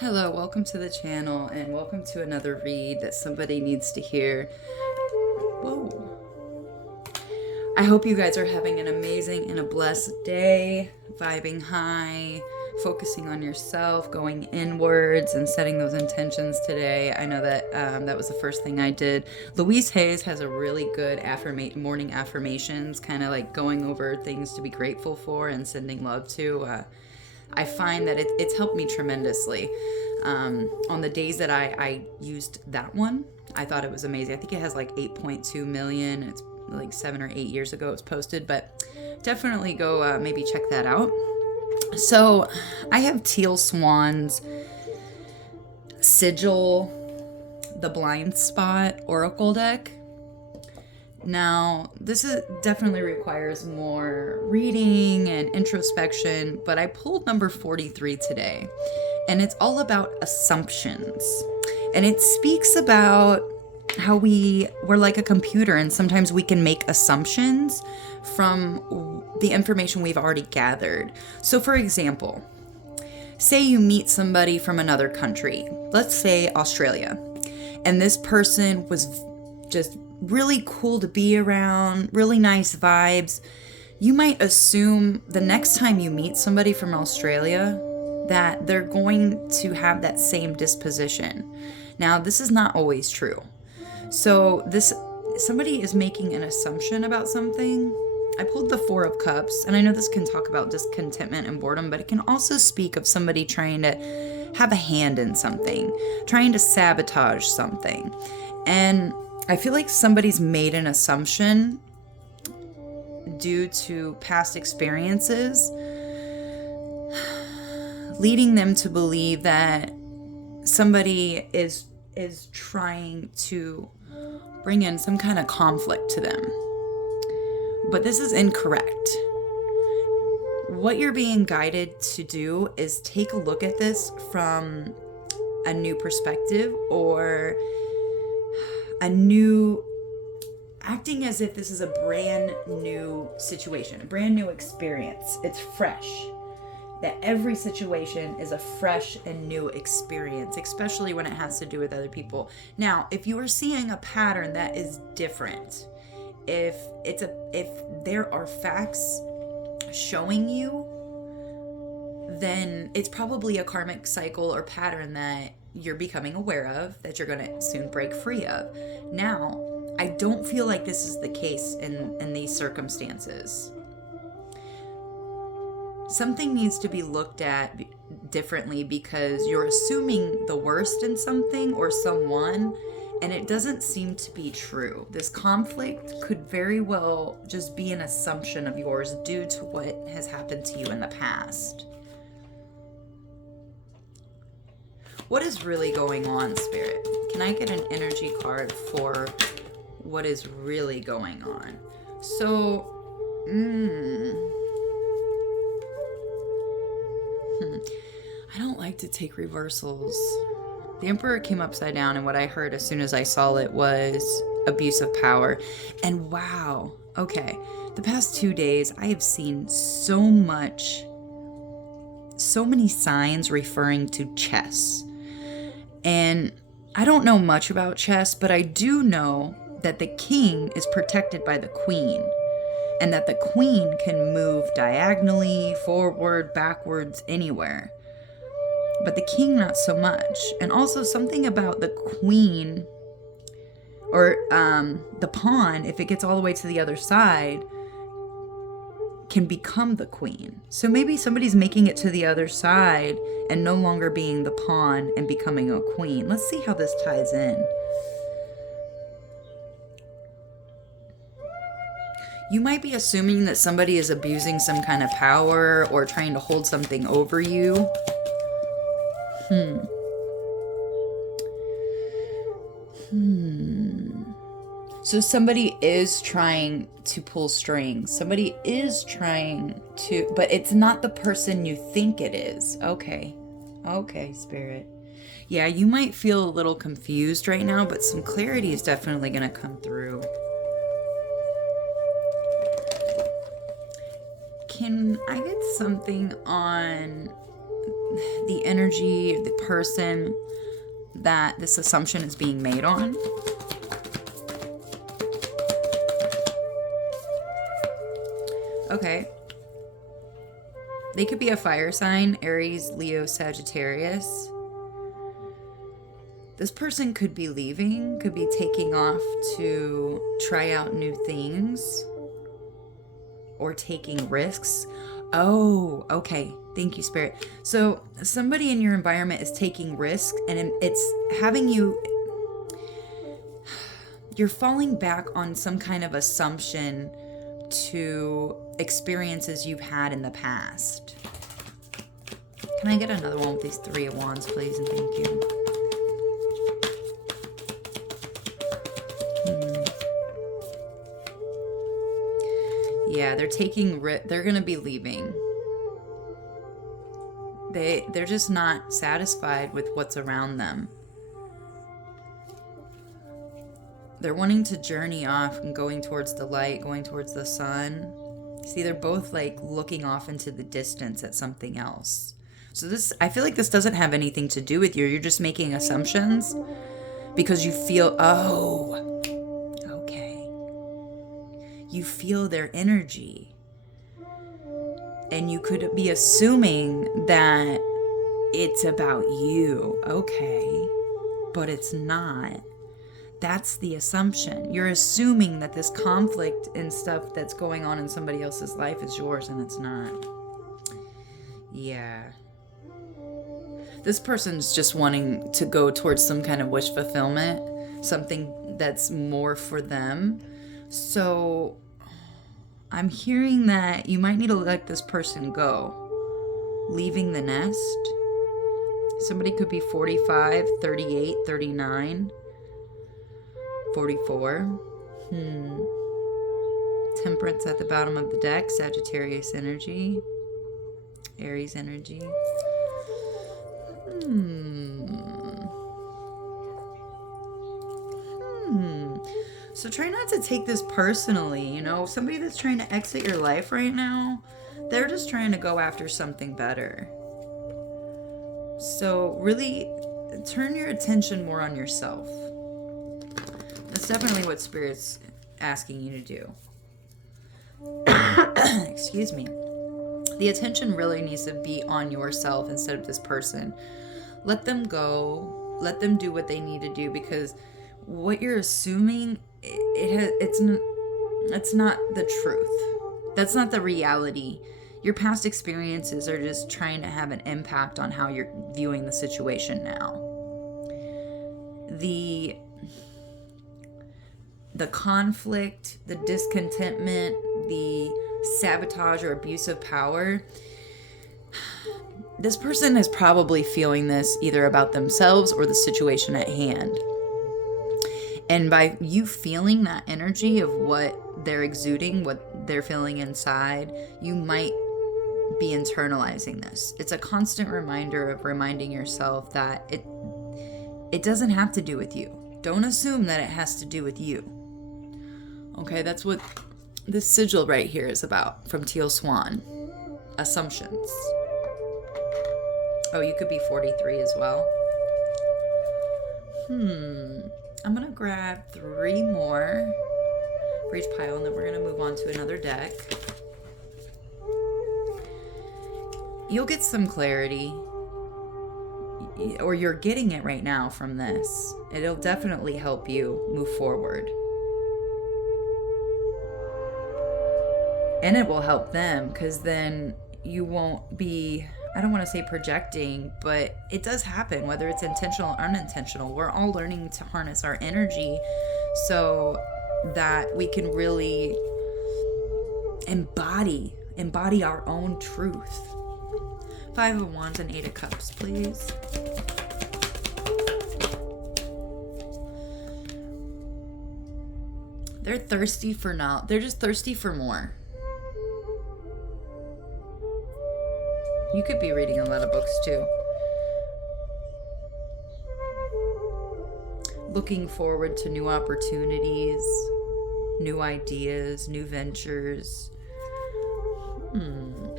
Hello, welcome to the channel and welcome to another read that somebody needs to hear. Whoa. I hope you guys are having an amazing and a blessed day, vibing high, focusing on yourself, going inwards and setting those intentions today. I know that that was the first thing I did. Louise Hayes has a really good morning affirmations, kind of like going over things to be grateful for and sending love to. I find that it's helped me tremendously. On the days that I used that one, I thought it was amazing. I think it has like 8.2 million. It's like 7 or 8 years ago it was posted, but definitely go maybe check that out. So I have Teal Swan's Sigil, the Blind Spot Oracle deck. Now, this definitely requires more reading and introspection, but I pulled number 43 today, and it's all about assumptions. And it speaks about how we're like a computer, and sometimes we can make assumptions from the information we've already gathered. So, for example, say you meet somebody from another country, let's say Australia, and this person was just really cool to be around, really nice vibes. You might assume the next time you meet somebody from Australia that they're going to have that same disposition. Now, this is not always true. So somebody is making an assumption about something. I pulled the Four of Cups, and I know this can talk about discontentment and boredom, but it can also speak of somebody trying to have a hand in something, trying to sabotage something. And I feel like somebody's made an assumption due to past experiences, leading them to believe that somebody is trying to bring in some kind of conflict to them. But this is incorrect. What you're being guided to do is take a look at this from a new perspective, or acting as if this is a brand new situation, a brand new experience. It's fresh. That every situation is a fresh and new experience, especially when it has to do with other people. Now, if you are seeing a pattern that is different, if there are facts showing you, then it's probably a karmic cycle or pattern that you're becoming aware of, that you're going to soon break free of. Now, I don't feel like this is the case in these circumstances. Something needs to be looked at differently because you're assuming the worst in something or someone, and it doesn't seem to be true. This conflict could very well just be an assumption of yours due to what has happened to you in the past. What is really going on, Spirit? Can I get an energy card for what is really going on? So, I don't like to take reversals. The Emperor came upside down, and what I heard as soon as I saw it was abuse of power. And wow, okay, the past 2 days I have seen so many signs referring to chess. And I don't know much about chess, but I do know that the king is protected by the queen, and that the queen can move diagonally, forward, backwards, anywhere. But the king, not so much. And also something about the queen, or the pawn, if it gets all the way to the other side, can become the queen. So maybe somebody's making it to the other side and no longer being the pawn and becoming a queen. Let's see how this ties in. You might be assuming that somebody is abusing some kind of power or trying to hold something over you. So somebody is trying to pull strings. Somebody is trying to, but it's not the person you think it is. Okay, Spirit. Yeah, you might feel a little confused right now, but some clarity is definitely going to come through. Can I get something on the energy, the person that this assumption is being made on. Okay. They could be a fire sign, Aries, Leo, Sagittarius. This person could be leaving, could be taking off to try out new things or taking risks. Oh, okay. Thank you, Spirit. So somebody in your environment is taking risks, and it's having you're falling back on some kind of assumption to experiences you've had in the past. Can I get another one with these 3 of Wands, please? And thank you. Yeah, they're taking they're going to be leaving. They're just not satisfied with what's around them. They're wanting to journey off and going towards the light, going towards the sun. See, they're both like looking off into the distance at something else. So I feel like this doesn't have anything to do with you. You're just making assumptions because you feel, okay. You feel their energy. And you could be assuming that it's about you. Okay. But it's not. That's the assumption. You're assuming that this conflict and stuff that's going on in somebody else's life is yours, and it's not. Yeah. This person's just wanting to go towards some kind of wish fulfillment, something that's more for them. So I'm hearing that you might need to let this person go. Leaving the nest. Somebody could be 45, 38, 39. 44. Temperance at the bottom of the deck. Sagittarius energy. Aries energy. So try not to take this personally. You know, somebody that's trying to exit your life right now, they're just trying to go after something better. So really turn your attention more on yourself. That's definitely what Spirit's asking you to do. Excuse me. The attention really needs to be on yourself instead of this person. Let them go. Let them do what they need to do, because what you're assuming, it's not the truth. That's not the reality. Your past experiences are just trying to have an impact on how you're viewing the situation now. The conflict, the discontentment, the sabotage or abuse of power, this person is probably feeling this either about themselves or the situation at hand. And by you feeling that energy of what they're exuding, what they're feeling inside, you might be internalizing this. It's a constant reminder of reminding yourself that it doesn't have to do with you. Don't assume that it has to do with you. Okay, that's what this sigil right here is about from Teal Swan. Assumptions. Oh, you could be 43 as well. I'm going to grab 3 more for each pile, and then we're going to move on to another deck. You'll get some clarity, or you're getting it right now from this. It'll definitely help you move forward. And it will help them, because then you won't be, I don't want to say projecting, but it does happen, whether it's intentional or unintentional. We're all learning to harness our energy so that we can really embody our own truth. 5 of Wands and 8 of Cups, please. They're thirsty for now. They're just thirsty for more. You could be reading a lot of books too. Looking forward to new opportunities, new ideas, new ventures.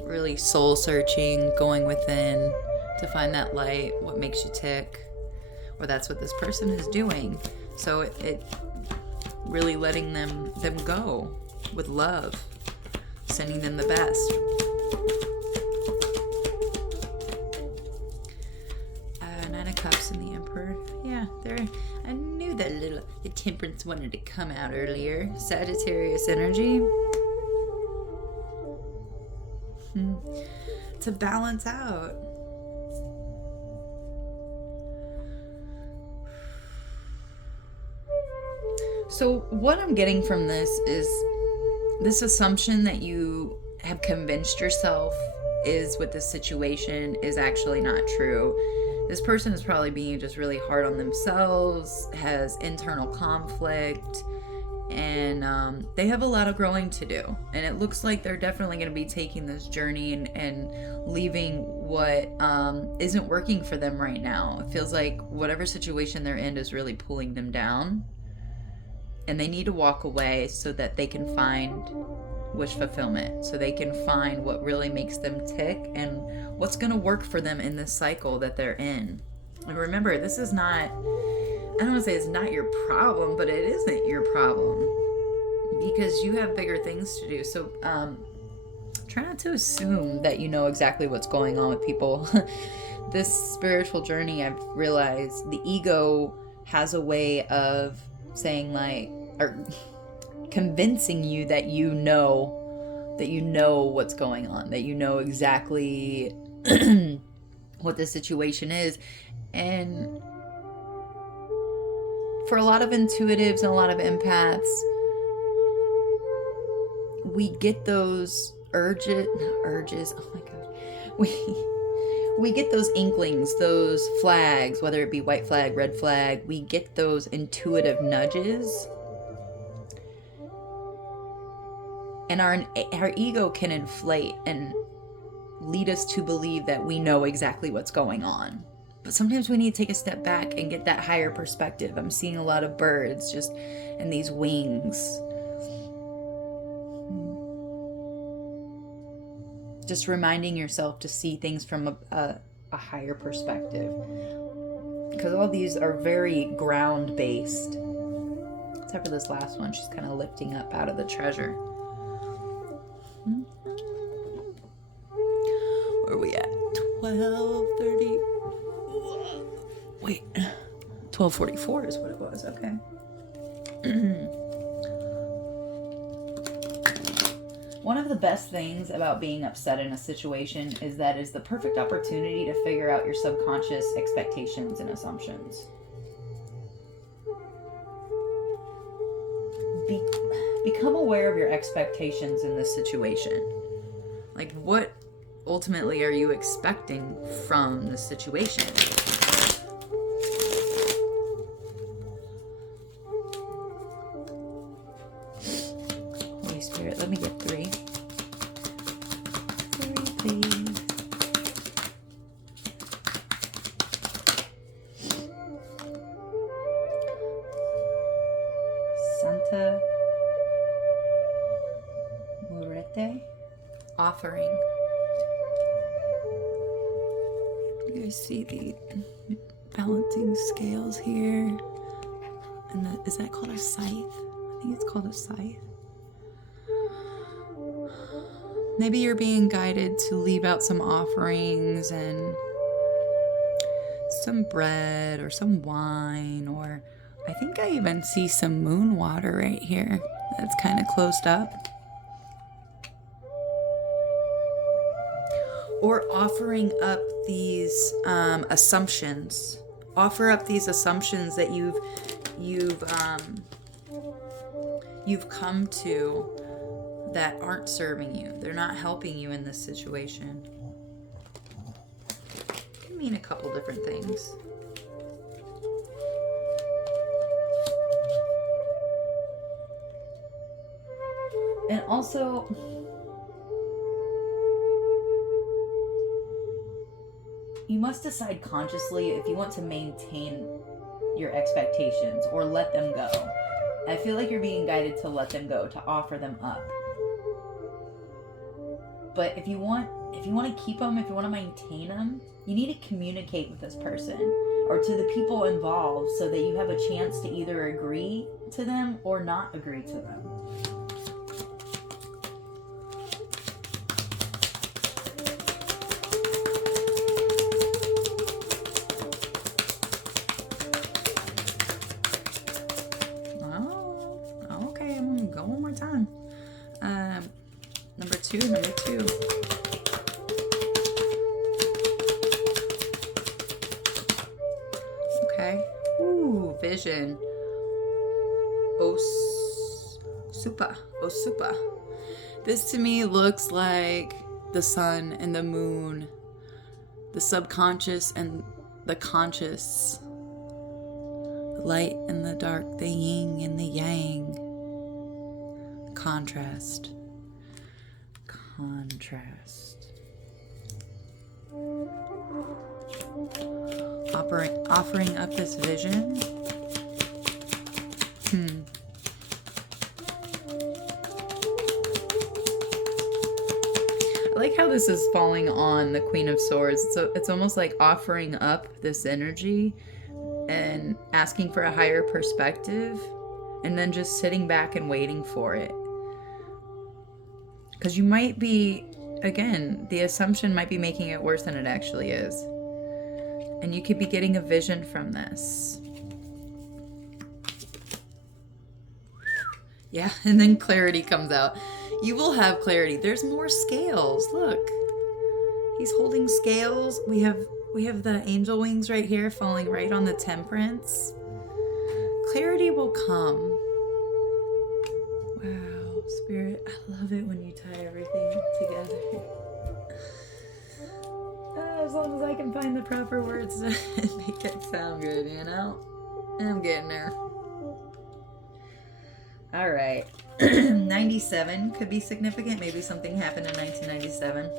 Really soul searching, going within, to find that light, what makes you tick, or that's what this person is doing. So it really letting them go with love, sending them the best. Nine of Cups and the Emperor. Yeah, I knew that the Temperance wanted to come out earlier. Sagittarius energy. To balance out. So what I'm getting from this is this assumption that you have convinced yourself is with this situation is actually not true. This person is probably being just really hard on themselves, has internal conflict, and they have a lot of growing to do. And it looks like they're definitely going to be taking this journey and leaving what isn't working for them right now. It feels like whatever situation they're in is really pulling them down. And they need to walk away so that they can find wish fulfillment, so they can find what really makes them tick and what's going to work for them in this cycle that they're in. And remember, this is not, I don't want to say it's not your problem, but it isn't your problem because you have bigger things to do. So try not to assume that you know exactly what's going on with people. This spiritual journey, I've realized the ego has a way of saying like, or convincing you that you know what's going on, that you know exactly what the situation is. And for a lot of intuitives and a lot of empaths, we get those urges, oh my god, we get those inklings, those flags, whether it be white flag, red flag, we get those intuitive nudges. And our ego can inflate and lead us to believe that we know exactly what's going on. But sometimes we need to take a step back and get that higher perspective. I'm seeing a lot of birds just in these wings. Just reminding yourself to see things from a higher perspective. Because all these are very ground-based. Except for this last one, she's kind of lifting up out of the treasure. Where are we at? 12:30. Wait, 12:44 is what it was. Okay. One of the best things about being upset in a situation is that it's the perfect opportunity to figure out your subconscious expectations and assumptions. Become aware of your expectations in this situation. Like, what ultimately are you expecting from the situation? Holy Spirit, let me get 3. 3, please. Santa Muerte. Offering. You guys see the balancing scales here? And is that called a scythe? I think it's called a scythe. Maybe you're being guided to leave out some offerings and some bread or some wine, or I think I even see some moon water right here that's kind of closed up. Or offering up these assumptions. Offer up these assumptions that you've come to that aren't serving you. They're not helping you in this situation. It can mean a couple different things. And also, you must decide consciously if you want to maintain your expectations or let them go. I feel like you're being guided to let them go, to offer them up. But if you want if you want to keep them, if you want to maintain them, you need to communicate with this person or to the people involved so that you have a chance to either agree to them or not agree to them. Oh, okay, I'm gonna go one more time. Number two. Okay. Ooh, vision. Osupa. This to me looks like the sun and the moon, the subconscious and the conscious, the light and the dark, the yin and the yang. Contrast. Offering up this vision. I like how this is falling on the Queen of Swords. So it's almost like offering up this energy and asking for a higher perspective and then just sitting back and waiting for it. Because you might be, again, the assumption might be making it worse than it actually is. And you could be getting a vision from this. Yeah, and then clarity comes out. You will have clarity. There's more scales. Look. He's holding scales. We have the angel wings right here falling right on the temperance. Clarity will come. Wow, Spirit, I love it when you tie everything together. As long as I can find the proper words to make it sound good, you know? I'm getting there. All right. 97 could be significant. Maybe something happened in 1997.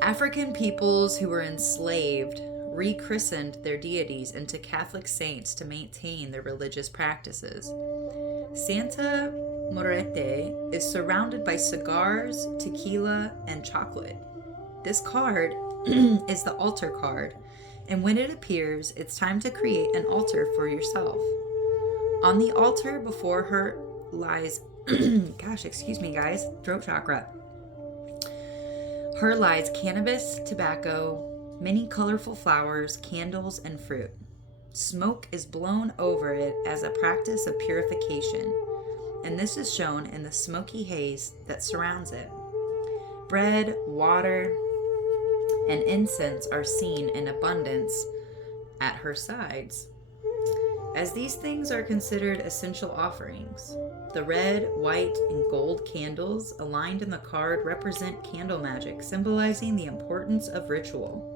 African peoples who were enslaved rechristened their deities into Catholic saints to maintain their religious practices. Santa Morete is surrounded by cigars, tequila, and chocolate. This card is the altar card, and when it appears, it's time to create an altar for yourself. On the altar before her lies, excuse me guys, throat chakra. Her lies cannabis, tobacco, many colorful flowers, candles, and fruit. Smoke is blown over it as a practice of purification, and this is shown in the smoky haze that surrounds it. Bread, water, and incense are seen in abundance at her sides. As these things are considered essential offerings, the red, white, and gold candles aligned in the card represent candle magic, symbolizing the importance of ritual.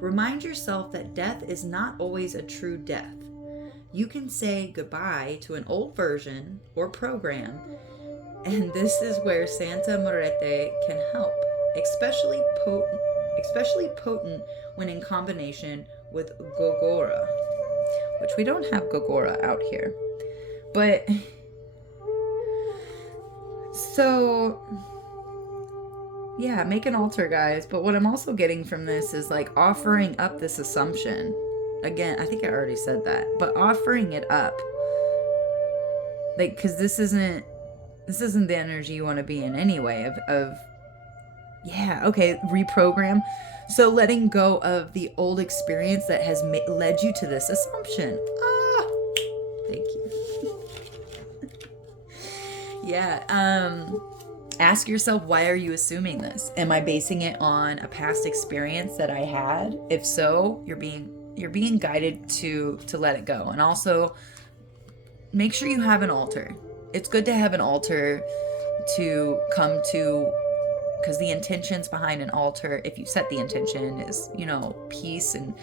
Remind yourself that death is not always a true death. You can say goodbye to an old version or program, and this is where Santa Morete can help, especially potent when in combination with Gogora, which we don't have Gogora out here. But so yeah, make an altar, guys. But what I'm also getting from this is like offering up this assumption. Again, I think I already said that, but offering it up. Like, because this isn't the energy you want to be in anyway of yeah, okay, reprogram. So letting go of the old experience that has led you to this assumption. Thank you. Yeah, ask yourself, why are you assuming this? Am I basing it on a past experience that I had? If so, you're being guided to let it go. And also make sure you have an altar. It's good to have an altar to come to, because the intentions behind an altar, if you set the intention, is, peace and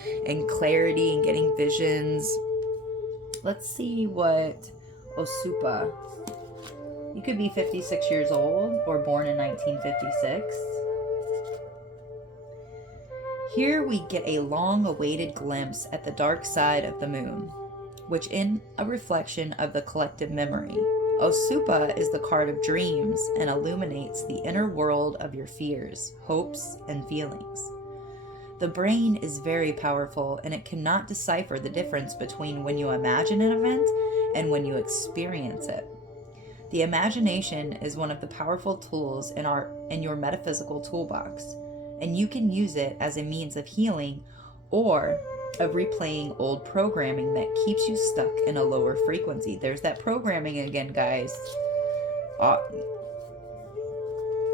clarity and getting visions. Let's see what Osupa. You could be 56 years old or born in 1956. Here we get a long-awaited glimpse at the dark side of the moon, which is a reflection of the collective memory. Osupa is the card of dreams and illuminates the inner world of your fears, hopes, and feelings. The brain is very powerful and it cannot decipher the difference between when you imagine an event and when you experience it. The imagination is one of the powerful tools in your metaphysical toolbox, and you can use it as a means of healing or of replaying old programming that keeps you stuck in a lower frequency. There's that programming again, guys.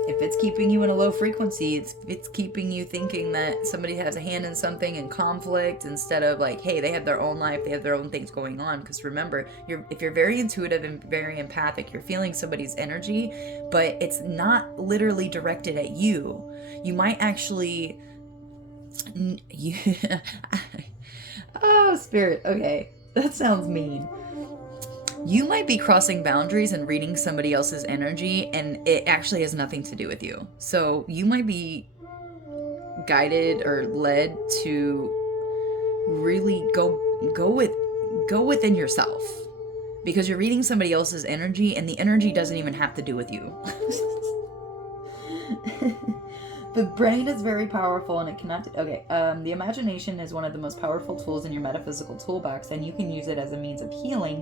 If it's keeping you in a low frequency, it's keeping you thinking that somebody has a hand in something and conflict, instead of like, hey, they have their own life, they have their own things going on. Because remember, if you're very intuitive and very empathic, you're feeling somebody's energy, but it's not literally directed at you. You might actually oh, spirit. Okay, that sounds mean. You might be crossing boundaries and reading somebody else's energy, and it actually has nothing to do with you. So you might be guided or led to really go within yourself, because you're reading somebody else's energy, and the energy doesn't even have to do with you. The brain is very powerful and it cannot... the imagination is one of the most powerful tools in your metaphysical toolbox, and you can use it as a means of healing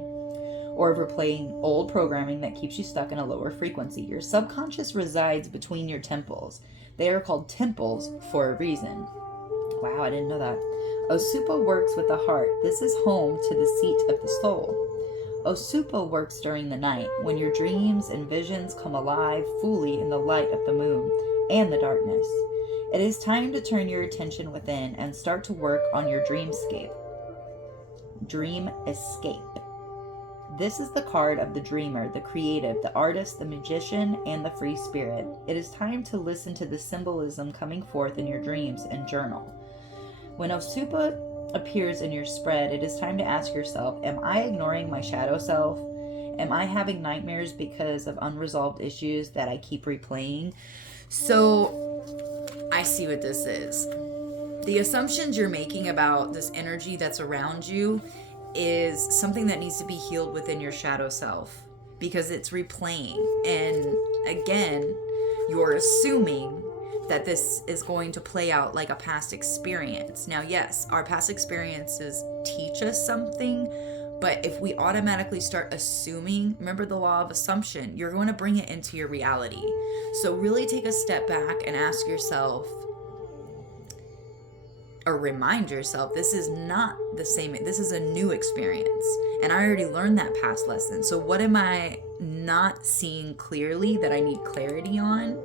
or of replaying old programming that keeps you stuck in a lower frequency. Your subconscious resides between your temples. They are called temples for a reason. Wow, I didn't know that. Osupa works with the heart. This is home to the seat of the soul. Osupa works during the night, when your dreams and visions come alive fully in the light of the moon and the darkness. It is time to turn your attention within and start to work on your dreamscape. Dream escape. This is the card of the dreamer, the creative, the artist, the magician, and the free spirit. It is time to listen to the symbolism coming forth in your dreams and journal. When Osupa appears in your spread, it is time to ask yourself, am I ignoring my shadow self? Am I having nightmares because of unresolved issues that I keep replaying? So, I see what this is. The assumptions you're making about this energy that's around you is something that needs to be healed within your shadow self, because it's replaying. And again, you're assuming that this is going to play out like a past experience. Now, yes, our past experiences teach us something, but if we automatically start assuming, remember the law of assumption, you're going to bring it into your reality. So really take a step back and ask yourself, or remind yourself, this is not the same, this is a new experience, and I already learned that past lesson. So what am I not seeing clearly that I need clarity on,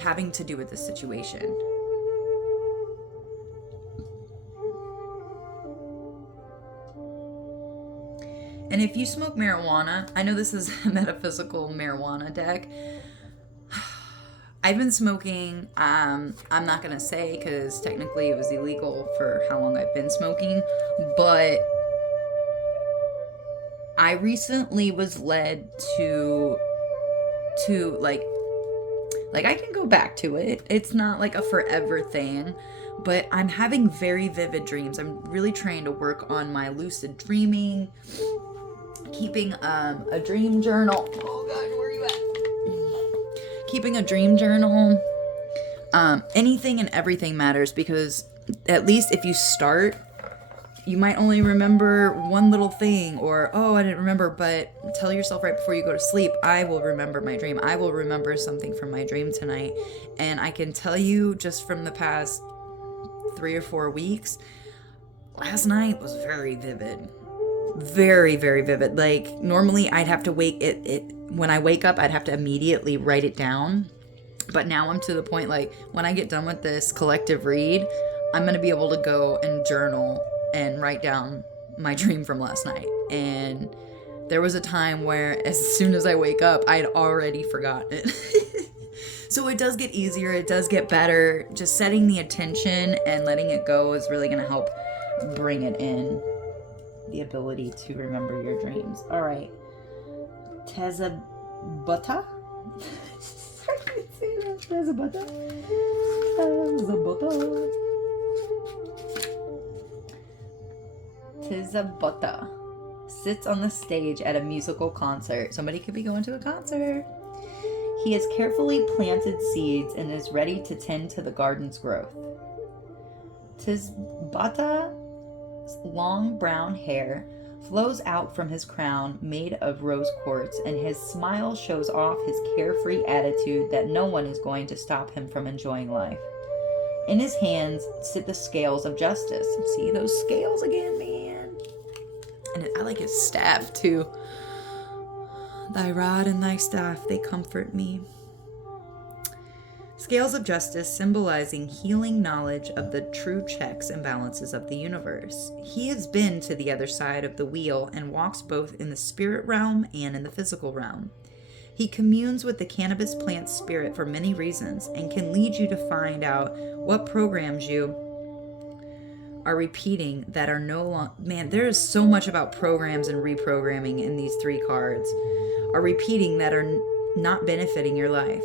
having to do with this situation? And if you smoke marijuana, I know this is a metaphysical marijuana deck. I've been smoking, I'm not going to say because technically it was illegal for how long I've been smoking, but I recently was led to like I can go back to it. It's not like a forever thing, but I'm having very vivid dreams. I'm really trying to work on my lucid dreaming, keeping a dream journal. Oh God, where are you at? Keeping a dream journal. Anything and everything matters, because at least if you start, you might only remember one little thing, or, oh, I didn't remember, but tell yourself right before you go to sleep, I will remember my dream. I will remember something from my dream tonight. And I can tell you, just from the past 3 or 4 weeks, last night was very vivid. Very, very vivid. Like, normally I'd have to when I wake up, I'd have to immediately write it down. But now I'm to the point, like, when I get done with this collective read, I'm going to be able to go and journal and write down my dream from last night. And there was a time where as soon as I wake up, I'd already forgotten it. So it does get easier. It does get better. Just setting the attention and letting it go is really going to help bring it in. The ability to remember your dreams. All right. Tezabota? I can't say that. Tezabota? Tezabota. sits on the stage at a musical concert. Somebody could be going to a concert. He has carefully planted seeds and is ready to tend to the garden's growth. Tisbata's long brown hair flows out from his crown made of rose quartz, and his smile shows off his carefree attitude that no one is going to stop him from enjoying life. In his hands sit the scales of justice. See those scales again, man? And I like his staff too. Thy rod and thy staff, they comfort me. Scales of justice symbolizing healing knowledge of the true checks and balances of the universe. He has been to the other side of the wheel and walks both in the spirit realm and in the physical realm. He communes with the cannabis plant spirit for many reasons and can lead you to find out what programs you are repeating that are no longer... Man, there is so much about programs and reprogramming in these 3 cards. Are repeating that are not benefiting your life.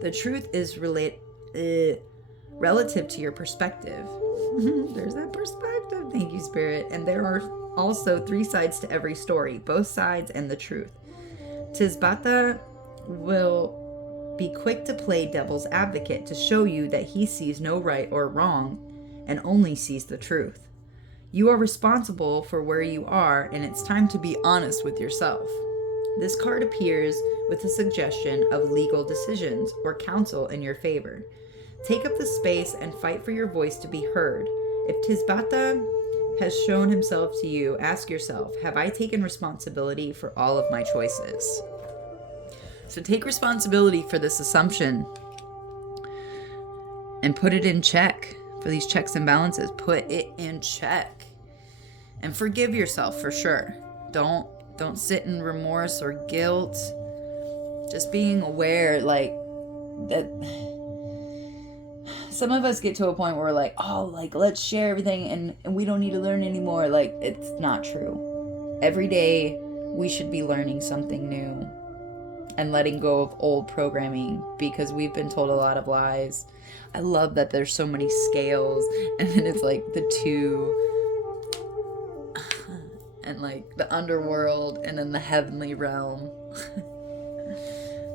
The truth is relative to your perspective. There's that perspective. Thank you, Spirit. And there are also 3 sides to every story, both sides and the truth. Tisbata will be quick to play devil's advocate to show you that he sees no right or wrong and only sees the truth. You are responsible for where you are, and it's time to be honest with yourself. This card appears with a suggestion of legal decisions or counsel in your favor. Take up the space and fight for your voice to be heard. If Tisbata has shown himself to you, ask yourself, have I taken responsibility for all of my choices? So take responsibility for this assumption and put it in check. For these checks and balances, put it in check. And forgive yourself for sure. Don't sit in remorse or guilt. Just being aware, like, that some of us get to a point where we're like, oh, like, let's share everything and we don't need to learn anymore. Like, it's not true. Every day we should be learning something new and letting go of old programming because we've been told a lot of lies. I love that there's so many scales, and then it's like the 2 and like the underworld and then the heavenly realm.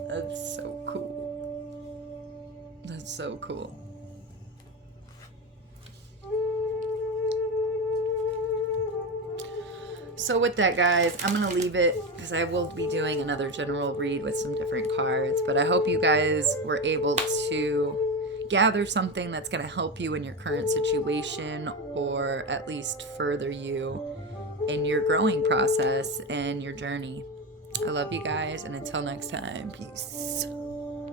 That's so cool. That's so cool. So with that, guys, I'm going to leave it because I will be doing another general read with some different cards. But I hope you guys were able to gather something that's going to help you in your current situation, or at least further you in your growing process and your journey. I love you guys, and until next time, peace.